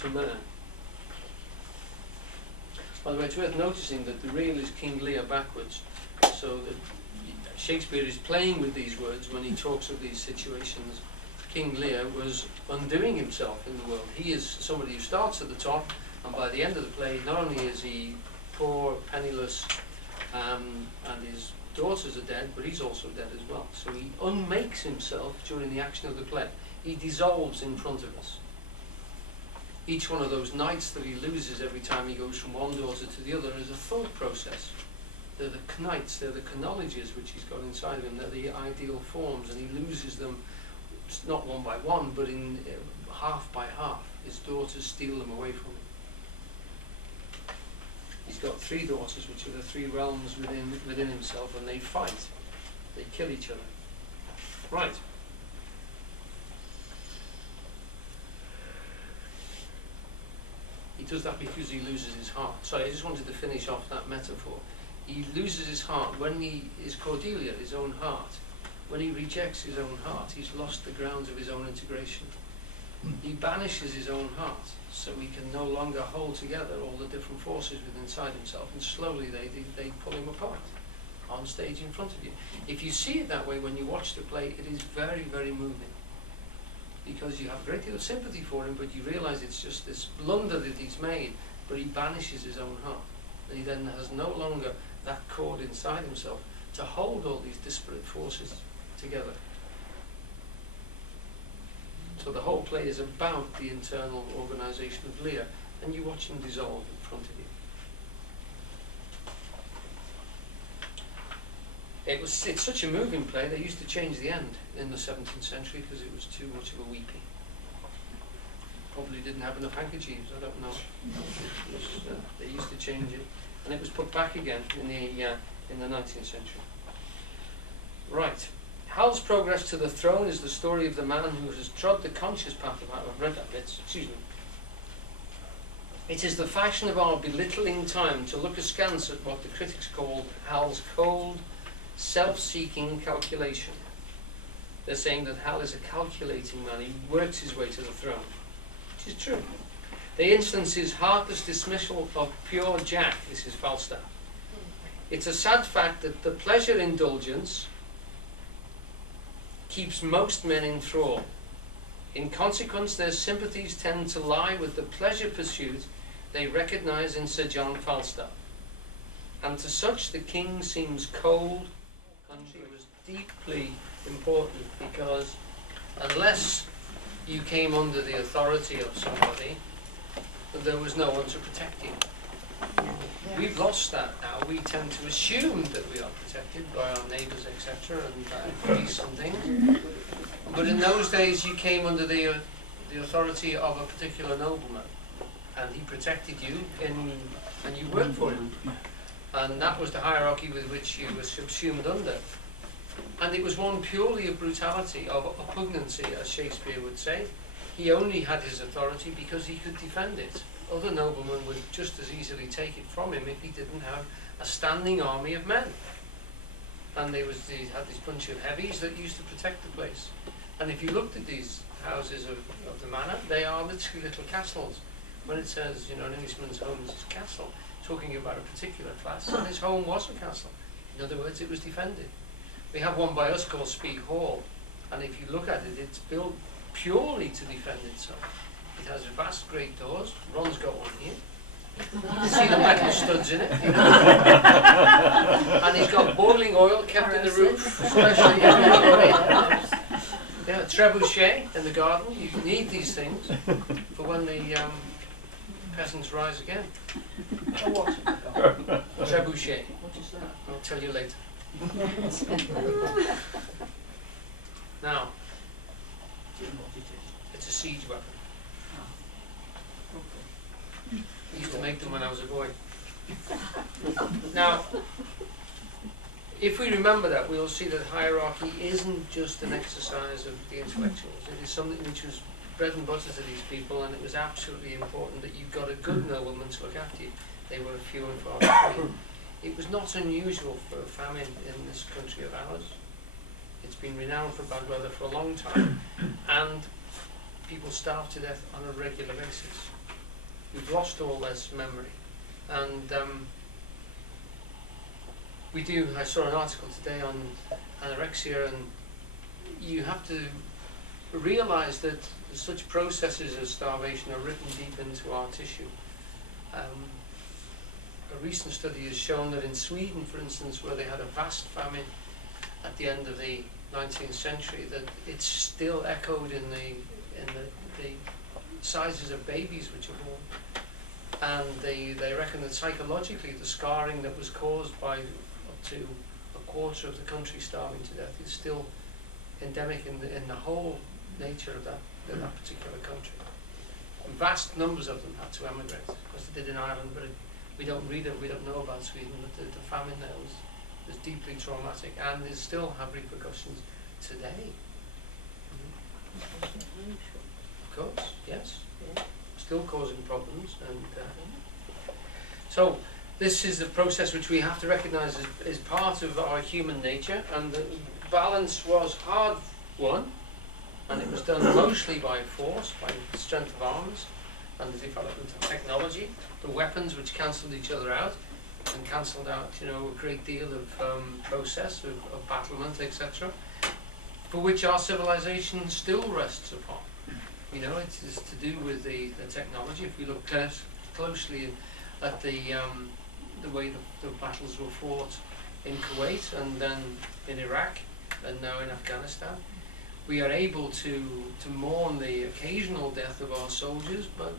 to man. By the way, it's worth noticing that the real is King Lear backwards, so that Shakespeare is playing with these words when he talks of these situations. King Lear was undoing himself in the world. He is somebody who starts at the top, and by the end of the play, not only is he poor, penniless, and his daughters are dead, but he's also dead as well. So he unmakes himself during the action of the play. He dissolves in front of us. Each one of those knights that he loses every time he goes from one daughter to the other is a thought process. They're the knights, they're the chronologies which he's got inside of him, they're the ideal forms, and he loses them not one by one, but in half by half. His daughters steal them away from him. He's got 3 daughters, which are the 3 realms within himself, and they fight. They kill each other. Right. He does that because he loses his heart. Sorry, I just wanted to finish off that metaphor. He loses his heart when he is Cordelia, his own heart. When he rejects his own heart, he's lost the grounds of his own integration. He banishes his own heart, so he can no longer hold together all the different forces within inside himself, and slowly they pull him apart on stage in front of you. If you see it that way when you watch the play, it is very, very moving, because you have a great deal of sympathy for him, but you realise it's just this blunder that he's made, but he banishes his own heart. And he then has no longer that cord inside himself to hold all these disparate forces together. So the whole play is about the internal organisation of Lear, and you watch him dissolve in front of you. It's such a moving play, they used to change the end in the 17th century because it was too much of a weeping. Probably didn't have enough handkerchiefs, I don't know. They used to change it, and it was put back again in the 19th century. Right. Hal's progress to the throne is the story of the man who has trod the conscious path of I've read that bit, excuse me. It is the fashion of our belittling time to look askance at what the critics called Hal's cold, self-seeking calculation. They're saying that Hal is a calculating man, he works his way to the throne, which is true. They instance his heartless dismissal of pure Jack, this is Falstaff. It's a sad fact that the pleasure indulgence keeps most men in thrall. In consequence, their sympathies tend to lie with the pleasure pursuit they recognise in Sir John Falstaff. And to such the king seems cold. Country was deeply important, because unless you came under the authority of somebody, there was no one to protect you. We've lost that now. We tend to assume that we are protected by our neighbours, etc., and police and things. But in those days, you came under the authority of a particular nobleman, and he protected you, and you worked for him. And that was the hierarchy with which you were subsumed under. And it was one purely of brutality, of oppugnancy, as Shakespeare would say. He only had his authority because he could defend it. Other noblemen would just as easily take it from him if he didn't have a standing army of men. And he had this bunch of heavies that used to protect the place. And if you looked at these houses of the manor, they are literally little castles. When it says, you know, an Englishman's home is his castle, talking about a particular class, and his home was a castle. In other words, it was defended. We have one by us called Speed Hall, and if you look at it, it's built purely to defend itself. It has vast great doors. Ron's got one here. You can see the metal studs in it, you know. And he's got boiling oil kept in the roof, especially yeah, trebuchet in the garden. You need these things for when the peasants rise again. Oh, what? Trebuchet. What is that? I'll tell you later. Now, it's a siege weapon. I used to make them when I was a boy. Now, if we remember that, we'll see that hierarchy isn't just an exercise of the intellectuals. It is something which was bread and butter to these people, and it was absolutely important that you got a good nobleman to look after you. They were few and far between. It was not unusual for a famine in this country of ours. It's been renowned for bad weather for a long time, and people starved to death on a regular basis. We've lost all this memory. And I saw an article today on anorexia, and you have to realise that such processes as starvation are written deep into our tissue. A recent study has shown that in Sweden, for instance, where they had a vast famine at the end of the 19th century, that it's still echoed in the sizes of babies which are born. And they reckon that psychologically the scarring that was caused by up to a quarter of the country starving to death is still endemic in the whole nature of that particular country. And vast numbers of them had to emigrate, because they did in Ireland, but we don't read it, we don't know about Sweden, but the famine there was deeply traumatic, and they still have repercussions today. Of course, yes. Still causing problems, and so this is a process which we have to recognise as part of our human nature, and the balance was hard won, and it was done mostly by force, by the strength of arms and the development of technology, the weapons which cancelled each other out and cancelled out, a great deal of process of battlement, etc., for which our civilization still rests upon. It is to do with the technology. If we look closely at the way the battles were fought in Kuwait, and then in Iraq, and now in Afghanistan, we are able to mourn the occasional death of our soldiers, but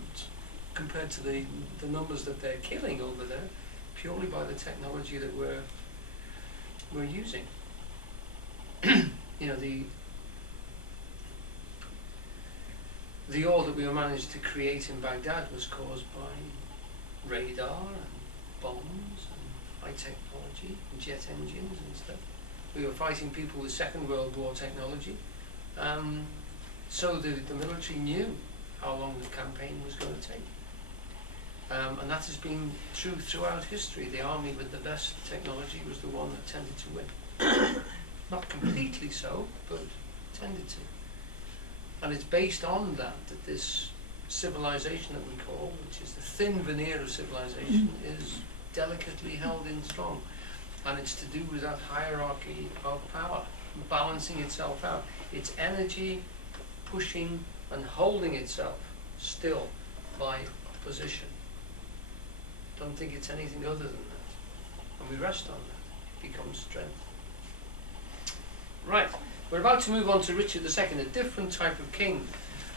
compared to the numbers that they're killing over there, purely by the technology that we're using. The ore that we managed to create in Baghdad was caused by radar and bombs and high technology and jet engines and stuff. We were fighting people with Second World War technology. So the military knew how long the campaign was going to take. And that has been true throughout history. The army with the best technology was the one that tended to win. Not completely so, but tended to. And it's based on that this civilization that we call, which is the thin veneer of civilization, is delicately held in strong. And it's to do with that hierarchy of power, balancing itself out. Its energy pushing and holding itself still by opposition. Don't think it's anything other than that. And we rest on that. It becomes strength. Right. We're about to move on to Richard II, a different type of king.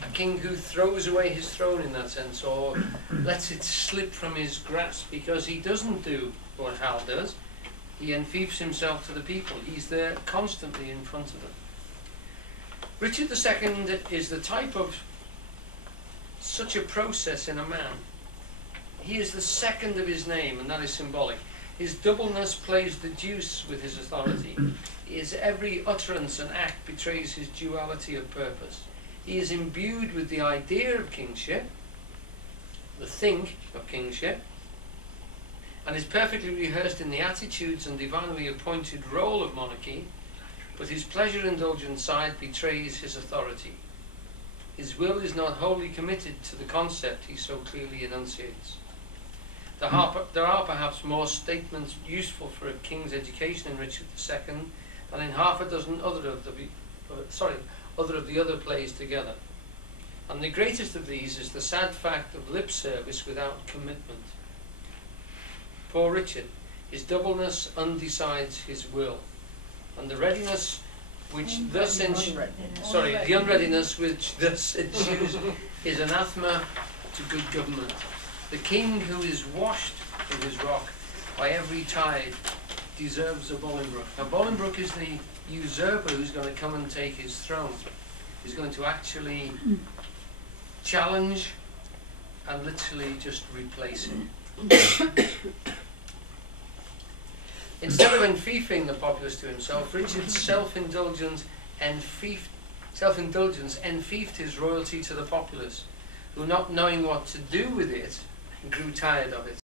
A king who throws away his throne in that sense, or lets it slip from his grasp, because he doesn't do what Hal does. He enfiefs himself to the people. He's there constantly in front of them. Richard II is the type of such a process in a man. He is the second of his name, and that is symbolic. His doubleness plays the deuce with his authority. His every utterance and act betrays his duality of purpose. He is imbued with the idea of kingship, the think of kingship, and is perfectly rehearsed in the attitudes and divinely appointed role of monarchy, but his pleasure-indulgent side betrays his authority. His will is not wholly committed to the concept he so clearly enunciates. There are perhaps more statements useful for a king's education in Richard II than in half a dozen other of the other plays together. And the greatest of these is the sad fact of lip service without commitment. Poor Richard, his doubleness undecides his will, and the readiness which thus the unreadiness which thus ensues is anathema to good government. The king who is washed in his rock by every tide deserves a Bolingbroke. Now Bolingbroke is the usurper who's going to come and take his throne. He's going to actually challenge and literally just replace him. Instead of enfeefing the populace to himself, Richard's self-indulgence enfeefed his royalty to the populace, who, not knowing what to do with it, grew tired of it.